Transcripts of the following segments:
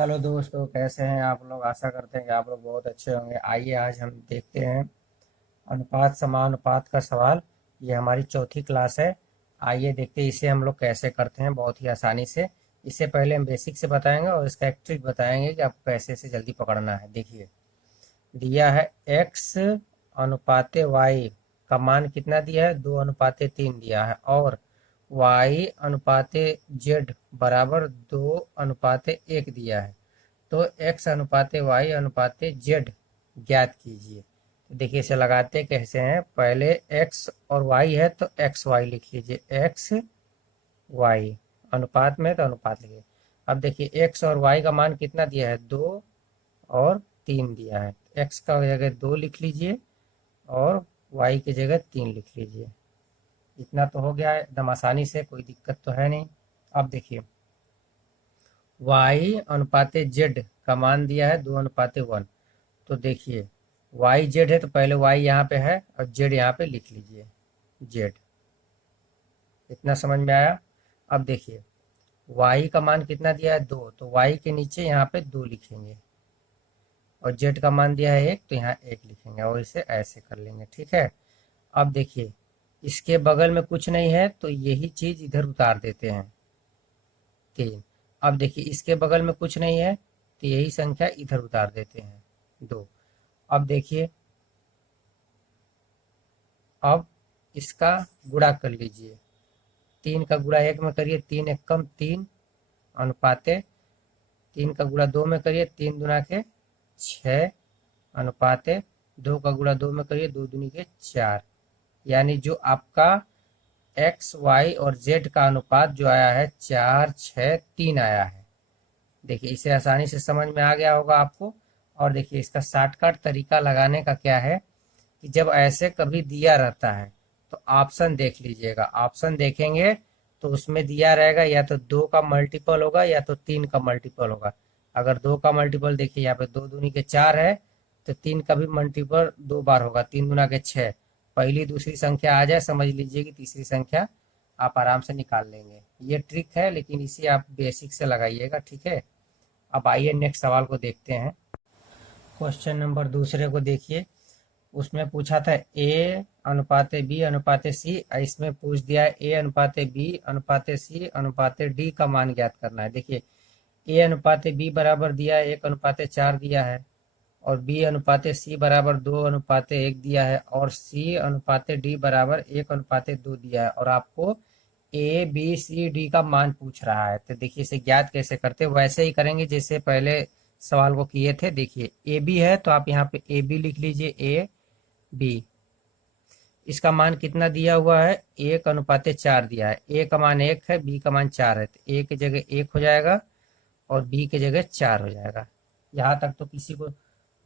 Hello दोस्तों, कैसे हैं आप लोग। आशा करते हैं कि आप लोग बहुत अच्छे होंगे। आइए आज हम देखते हैं अनुपात समानुपात का सवाल। ये हमारी चौथी क्लास है। आइए देखते हैं इसे हम लोग कैसे करते हैं बहुत ही आसानी से। इससे पहले हम बेसिक से बताएंगे और इसका एक ट्रिक बताएंगे कि आपको कैसे इसे जल्दी पकड़ना है। देखिए, दिया है x अनुपाते y का मान कितना दिया है, 2:3 दिया है, और y अनुपाते z बराबर 2:1 दिया है। तो x अनुपाते y अनुपाते z ज्ञात कीजिए। तो देखिए इसे लगाते कैसे हैं। पहले x और y है तो एक्स वाई लिख लीजिए, एक्स वाई अनुपात में तो अनुपात लिखिए। अब देखिए x और y का मान कितना दिया है, 2 और 3 दिया है। x का जगह 2 लिख लीजिए और y की जगह 3 लिख लीजिए। इतना तो हो गया है एकदम आसानी से, कोई दिक्कत तो है नहीं। अब देखिए y अनुपाते z का मान दिया है 2:1। तो देखिए वाई जेड है तो पहले वाई यहाँ पे है और जेड यहाँ पे लिख लीजिए, जेड। इतना समझ में आया। अब देखिए वाई का मान कितना दिया है, 2, तो वाई के नीचे यहाँ पे 2 लिखेंगे, और जेड का मान दिया है 1, तो यहाँ 1 लिखेंगे और इसे ऐसे कर लेंगे। ठीक है। अब देखिए इसके बगल में कुछ नहीं है तो यही चीज इधर उतार देते हैं, 3। अब देखिए इसके बगल में कुछ नहीं है तो यही संख्या इधर उतार देते हैं, 2। अब देखिए, अब इसका गुणा कर लीजिए। 3 का गुणा 1 में करिए, 3 एक कम 3 अनुपाते 3 का गुणा 2 में करिए, 3 दूना के 6 अनुपाते 2 का गुणा 2 में करिए, 2 दूनी के 4। यानी जो आपका एक्स वाई और जेड का अनुपात जो आया है 4:6:3 आया है। देखिए इसे आसानी से समझ में आ गया होगा आपको। और देखिए इसका शॉर्टकट तरीका लगाने का क्या है कि जब ऐसे कभी दिया रहता है तो ऑप्शन देख लीजिएगा। ऑप्शन देखेंगे तो उसमें दिया रहेगा या तो 2 का मल्टीपल होगा या तो 3 का मल्टीपल होगा। अगर 2 का मल्टीपल देखिए यहाँ पे 2 दूनी के 4 है, तो 3 का भी मल्टीपल 2 बार होगा, 3 दूना के 6। पहली दूसरी संख्या आ जाए समझ लीजिए कि तीसरी संख्या आप आराम से निकाल लेंगे। ये ट्रिक है, लेकिन इसे आप बेसिक से लगाइएगा। ठीक है। अब आइए नेक्स्ट सवाल को देखते हैं। क्वेश्चन नंबर दूसरे को देखिए। उसमें पूछा था ए अनुपाते बी अनुपाते सी, इसमें पूछ दिया है ए अनुपाते बी अनुपाते सी अनुपाते डी का मान ज्ञात करना है। देखिए ए अनुपाते बी बराबर दिया है 1:4 दिया है, और बी अनुपाते सी बराबर 2:1 दिया है, और सी अनुपाते डी बराबर 1:2 दिया है, और आपको ए बी सी डी का मान पूछ रहा है। तो देखिए इसे ज्ञात कैसे करते हैं, वैसे ही करेंगे जैसे पहले सवाल को किए थे। देखिए ए बी है तो आप यहाँ पे ए बी लिख लीजिए, ए बी। इसका मान कितना दिया हुआ है, 1:4 दिया है। ए का मान 1 है, बी का मान 4 है, तो ए की जगह 1 हो जाएगा और बी की जगह 4 हो जाएगा। यहाँ तक तो किसी को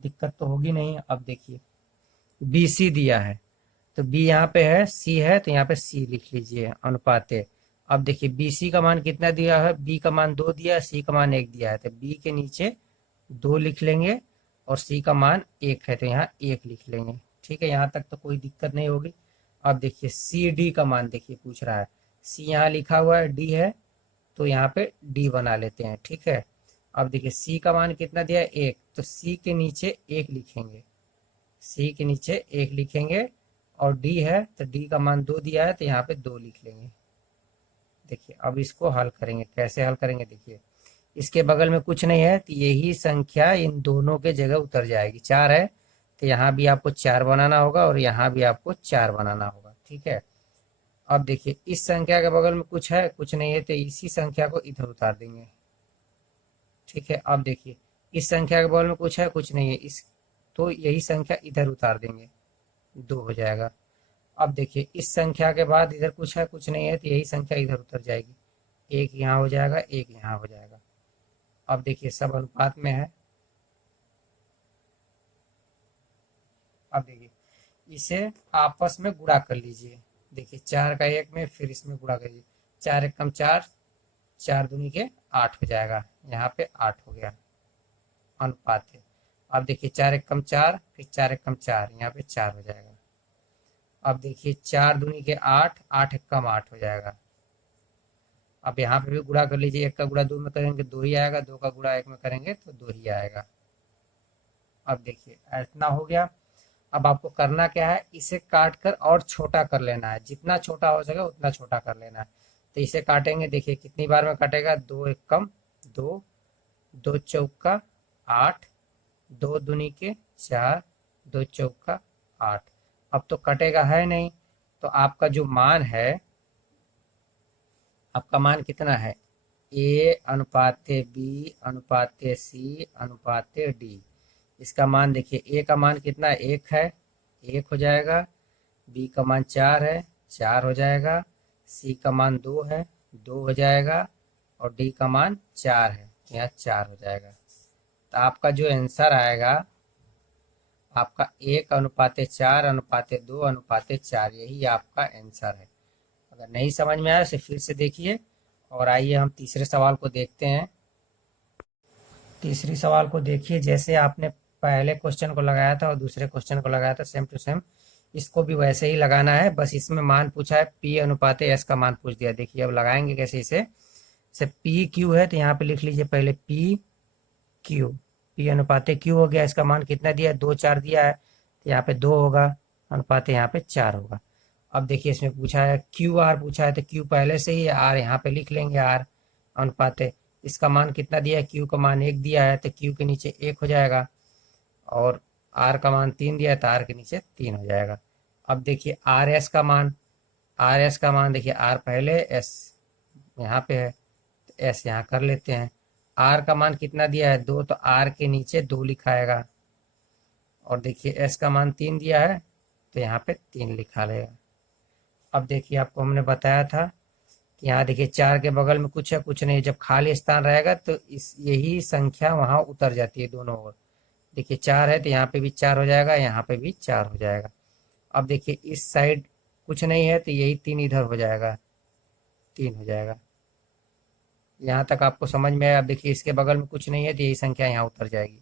दिक्कत तो होगी नहीं। अब देखिए बी सी दिया है तो बी यहाँ पे है, सी है तो यहाँ पे सी लिख लीजिए, अनुपाते। अब देखिए बी सी का मान कितना दिया है, बी का मान 2 दिया है, सी का मान 1 दिया है, तो बी के नीचे 2 लिख लेंगे, और सी का मान 1 है तो यहाँ 1 लिख लेंगे। ठीक है, यहाँ तक तो कोई दिक्कत नहीं होगी। अब देखिए सी डी का मान देखिए पूछ रहा है, सी यहाँ लिखा हुआ है, डी है तो यहाँ पे डी बना लेते हैं। ठीक है। अब देखिए सी का मान कितना दिया है, 1, तो सी के नीचे 1 लिखेंगे, सी के नीचे 1 लिखेंगे, और डी है तो डी का मान 2 दिया है तो यहाँ पे 2 लिख लेंगे। देखिए अब इसको हल करेंगे, कैसे हल करेंगे। देखिए इसके बगल में कुछ नहीं है तो यही संख्या इन दोनों के जगह उतर जाएगी। 4 है तो यहाँ भी आपको 4 बनाना होगा और यहाँ भी आपको 4 बनाना होगा। ठीक है। अब देखिए इस संख्या के बगल में कुछ है, कुछ नहीं है, तो इसी संख्या को इधर उतार देंगे। ठीक है। अब देखिए इस संख्या के बगल में कुछ है, कुछ नहीं है, इस तो यही संख्या इधर उतार देंगे, 2 हो जाएगा। अब देखिए इस संख्या के बाद इधर कुछ है, कुछ नहीं है, तो यही संख्या इधर उतर जाएगी, 1 यहाँ हो जाएगा, 1 यहाँ हो जाएगा। अब देखिए सब अनुपात में है। अब देखिए इसे आपस में गुणा कर लीजिए। देखिए 4 का 1 में, फिर इसमें गुणा करिए, 4 एक कम 4, 4 दूनी के 8 हो जाएगा, यहाँ पे 8 हो गया, अनुपात है। अब देखिए 4 एक कम 4, फिर 4 एक कम 4, यहाँ पे 4 हो जाएगा। अब देखिए 4 दूनी के 8, 8 एक कम 8 हो जाएगा। अब यहाँ पे भी गुणा कर लीजिए, 1 का गुणा 2 में करेंगे 2 ही आएगा, 2 का गुणा 1 में करेंगे तो 2 ही आएगा। अब देखिए इतना हो गया। अब आपको करना क्या है, इसे काट कर और छोटा कर लेना है, जितना छोटा हो सके उतना छोटा कर लेना है। तो इसे काटेंगे, देखिए कितनी बार में कटेगा, 2 एकम 2, 2 चौका 8, 2 दूनी के 4, 2 चौका 8। अब तो कटेगा है नहीं, तो आपका जो मान है, आपका मान कितना है, ए अनुपाते बी अनुपाते सी अनुपाते डी। इसका मान देखिए, ए का मान कितना है, 1 है, 1 हो जाएगा। बी का मान 4 है, 4 हो जाएगा। सी का मान 2 है, 2 हो जाएगा। और डी का मान 4 है, यहाँ 4 हो जाएगा। तो आपका जो आंसर आएगा, आपका 1 अनुपाते 4 अनुपाते 2 अनुपाते 4, यही आपका आंसर है। अगर नहीं समझ में आया तो फिर से देखिए। और आइए हम तीसरे सवाल को देखते हैं। तीसरी सवाल को देखिए, जैसे आपने पहले क्वेश्चन को लगाया था और दूसरे क्वेश्चन को लगाया था, सेम टू सेम इसको भी वैसे ही लगाना है। बस इसमें मान पूछा है, पी अनुपाते एस का मान पूछ दिया। देखिए अब लगाएंगे कैसे इसे। जैसे पी क्यू है तो यहाँ पे लिख लीजिए पहले पी क्यू, पी अनुपाते क्यू हो गया। इसका मान कितना दिया है, 2 4 दिया है, तो यहाँ पे 2 होगा, अनुपाते यहाँ पे 4 होगा। अब देखिए इसमें पूछा है क्यू आर पूछा है, तो क्यू पहले से ही आर यहाँ पे लिख लेंगे, आर अनुपाते इसका मान कितना दिया है, क्यू का मान 1 दिया है, तो क्यू के नीचे 1 हो जाएगा। और आर का मान 3 दिया है, तो आर के नीचे 3 हो जाएगा। अब देखिए आर एस का मान, आर एस का मान देखिए, आर पहले एस यहाँ पे है, तो एस यहाँ कर लेते हैं। आर का मान कितना दिया है, 2, तो आर के नीचे 2 लिखाएगा। और देखिए एस का मान 3 दिया है, तो यहाँ पे 3 लिखा लेगा। अब देखिए आपको हमने बताया था कि यहाँ देखिए 4 के बगल में कुछ है, कुछ नहीं। जब खाली स्थान रहेगा तो इस यही संख्या वहाँ उतर जाती है दोनों ओर। देखिए 4 है तो यहाँ पे भी 4 हो जाएगा, यहाँ पे भी 4 हो जाएगा। अब देखिए इस साइड कुछ नहीं है तो यही 3 इधर हो जाएगा, 3 हो जाएगा। यहाँ तक आपको समझ में आया। अब देखिए इसके बगल में कुछ नहीं है तो यही संख्या यहाँ उतर जाएगी।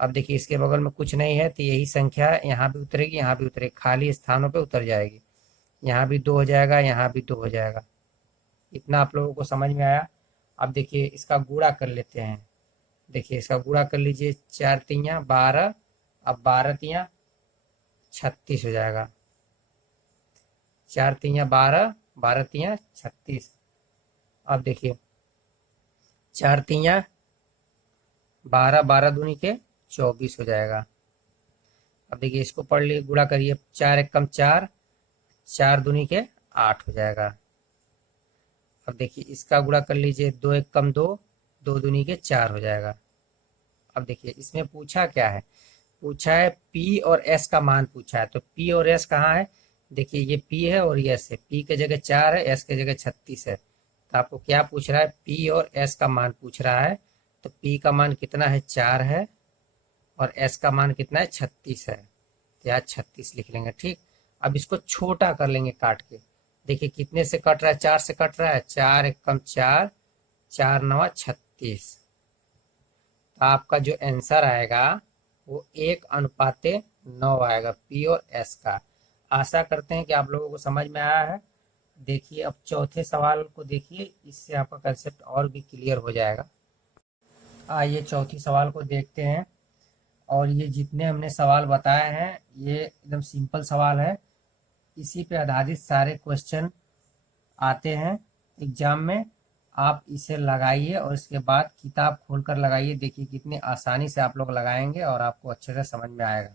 अब देखिए इसके बगल में कुछ नहीं है तो यही संख्या यहाँ भी उतरेगी, यहाँ भी उतरेगी, खाली स्थानों पे उतर जाएगी। यहाँ भी 2 हो जाएगा, यहाँ भी 2 हो जाएगा। इतना आप लोगों को समझ में आया। अब देखिए इसका गुणा कर लेते हैं। देखिए इसका गुणा कर लीजिए, 4 तियाँ 12, अब 12 तियाँ 36 हो जाएगा। 4 तियाँ 12, 12 तियाँ 36। अब देखिए 4 तियाँ 12, 12 दूनी के 24 हो जाएगा। अब देखिए इसको पढ़ लिए, गुणा करिए, 4 एकम 4, 4 दूनी के 8 हो जाएगा। अब देखिए इसका गुणा कर लीजिए, 2 एकम 2, 2 दूनी के 4 हो जाएगा। अब देखिए इसमें पूछा क्या है, पूछा है पी और एस का मान पूछा है। तो पी और एस कहाँ है, देखिए ये पी है और ये एस है। पी के जगह 4 है, एस के जगह 36 है। तो आपको क्या पूछ रहा है, पी और एस का मान पूछ रहा है। तो पी का मान कितना है, 4 है, और एस का मान कितना है, 36 है। तो यहाँ 36 लिख लेंगे। ठीक, अब इसको छोटा कर लेंगे काट के। देखिए कितने से कट रहा है, 4 से कट रहा है, 4 एकम 4, 4 नवा 36। तो आपका जो आंसर आएगा वो 1 अनुपाते 9 आएगा, पी और एस का। आशा करते हैं कि आप लोगों को समझ में आया है। देखिए अब चौथे सवाल को देखिए, इससे आपका कंसेप्ट और भी क्लियर हो जाएगा। आइए चौथी सवाल को देखते हैं। और ये जितने हमने सवाल बताए हैं ये एकदम सिंपल सवाल है, इसी पे आधारित सारे क्वेश्चन आते हैं एग्जाम में। आप इसे लगाइए और इसके बाद किताब खोलकर लगाइए, देखिए कितनी आसानी से आप लोग लगाएंगे और आपको अच्छे से समझ में आएगा।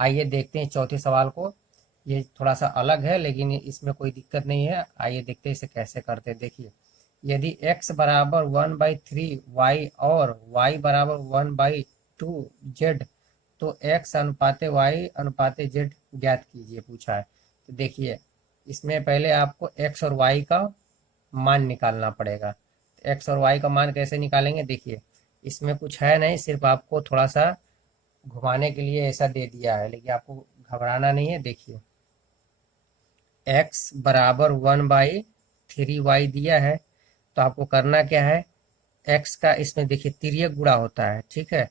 आइए देखते हैं चौथे सवाल को। ये थोड़ा सा अलग है लेकिन इसमें कोई दिक्कत नहीं है। आइए देखते हैं इसे कैसे करते हैं। देखिए यदि x बराबर 1/3 y और y बराबर 1/2 z, तो x अनुपाते y अनुपाते z ज्ञात कीजिए पूछा है। तो देखिए इसमें पहले आपको x और y का मान निकालना पड़ेगा। तो x और y का मान कैसे निकालेंगे, देखिए इसमें कुछ है नहीं, सिर्फ आपको थोड़ा सा घुमाने के लिए ऐसा दे दिया है, लेकिन आपको घबराना नहीं है। देखिए x बराबर 1/3y दिया है, तो आपको करना क्या है, x का इसमें देखिए तिर्यक गुणा होता है, ठीक है।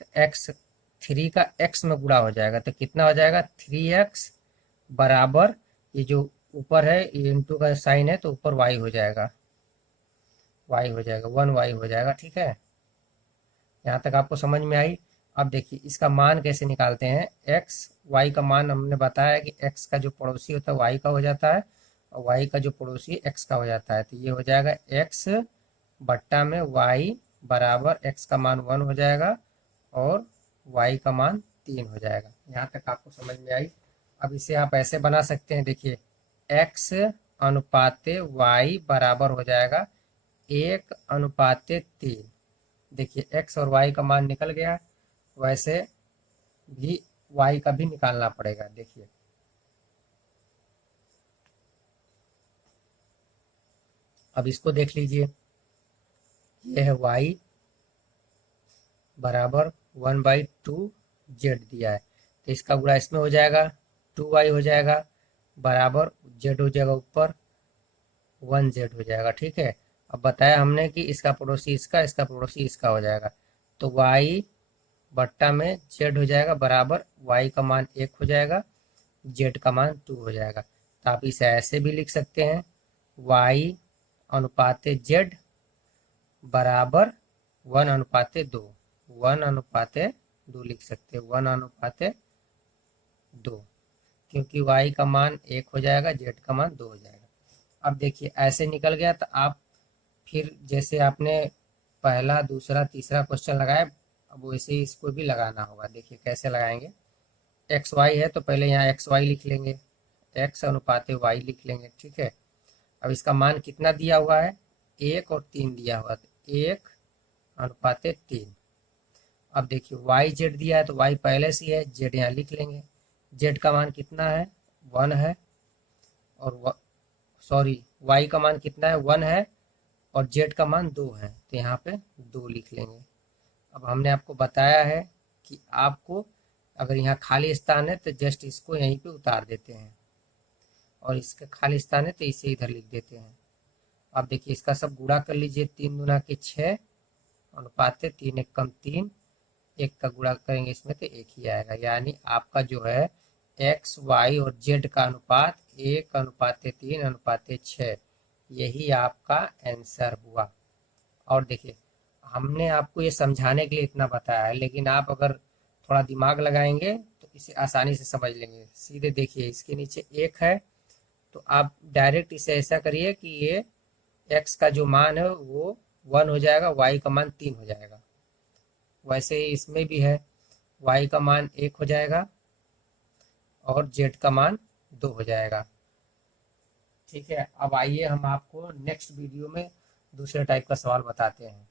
तो x 3 का x में गुणा हो जाएगा, तो कितना हो जाएगा, 3x बराबर, ये जो ऊपर है ये इंटू का साइन है तो ऊपर y हो जाएगा, वाई हो जाएगा, 1y हो जाएगा। ठीक है, यहाँ तक आपको समझ में आई। अब देखिए इसका मान कैसे निकालते हैं। एक्स वाई का मान हमने बताया कि एक्स का जो पड़ोसी होता है वाई का हो जाता है और वाई का जो पड़ोसी एक्स का हो जाता है। तो ये हो जाएगा एक्स बट्टा में वाई बराबर एक्स का मान 1 हो जाएगा और वाई का मान 3 हो जाएगा। यहाँ तक आपको समझ में आई। अब इसे आप ऐसे बना सकते हैं, देखिए एक्स अनुपाते वाई बराबर हो जाएगा 1:3। देखिए एक्स और वाई का मान निकल गया, वैसे भी वाई का भी निकालना पड़ेगा। देखिए अब इसको देख लीजिए, यह है वाई बराबर 1/2 जेड दिया है, तो इसका गुणा इसमें हो जाएगा 2y हो जाएगा बराबर जेड हो जाएगा ऊपर 1z हो जाएगा। ठीक है, अब बताया हमने कि इसका पड़ोसी इसका, इसका पड़ोसी इसका हो जाएगा, तो y बट्टा में z हो जाएगा बराबर y का मान 1 हो जाएगा, z का मान 2 हो जाएगा। तो आप इसे ऐसे भी लिख सकते हैं y अनुपाते z बराबर 1:2, 1:2 लिख सकते हैं, 1:2, क्योंकि y का मान 1 हो जाएगा, z का मान 2 हो जाएगा। अब देखिए ऐसे निकल गया, तो आप फिर जैसे आपने पहला दूसरा तीसरा क्वेश्चन लगाया, अब वैसे ही इसको भी लगाना होगा। देखिए कैसे लगाएंगे। एक्स वाई है तो पहले यहाँ एक्स वाई लिख लेंगे, एक्स अनुपाते वाई लिख लेंगे। ठीक है, अब इसका मान कितना दिया हुआ है, 1 और 3 दिया हुआ, तो 1:3। अब देखिए वाई जेड दिया है तो वाई पहले से है, जेड यहाँ लिख लेंगे। जेड का मान कितना है, 1 है, और सॉरी वाई का मान कितना है, 1 है और जेड का मान 2 है, तो यहाँ पे 2 लिख लेंगे। अब हमने आपको बताया है कि आपको अगर यहाँ खाली स्थान है तो जस्ट इसको यहीं पे उतार देते हैं, और इसका खाली स्थान है तो इसे इधर लिख देते हैं। अब देखिए इसका सब गुणा कर लीजिए, 3 दूना के 6 अनुपात 3 1 कम 3, 1 का गुणा करेंगे इसमें तो 1 ही आएगा। यानी आपका जो है एक्स वाई और जेड का अनुपात 1:3:6, यही आपका आंसर हुआ। और देखिए हमने आपको ये समझाने के लिए इतना बताया है, लेकिन आप अगर थोड़ा दिमाग लगाएंगे तो इसे आसानी से समझ लेंगे। सीधे देखिए इसके नीचे 1 है, तो आप डायरेक्ट इसे ऐसा करिए कि ये एक्स का जो मान है वो 1 हो जाएगा, वाई का मान 3 हो जाएगा। वैसे ही इसमें भी है, वाई का मान 1 हो जाएगा और जेड का मान 2 हो जाएगा। ठीक है, अब आइए हम आपको नेक्स्ट वीडियो में दूसरे टाइप का सवाल बताते हैं।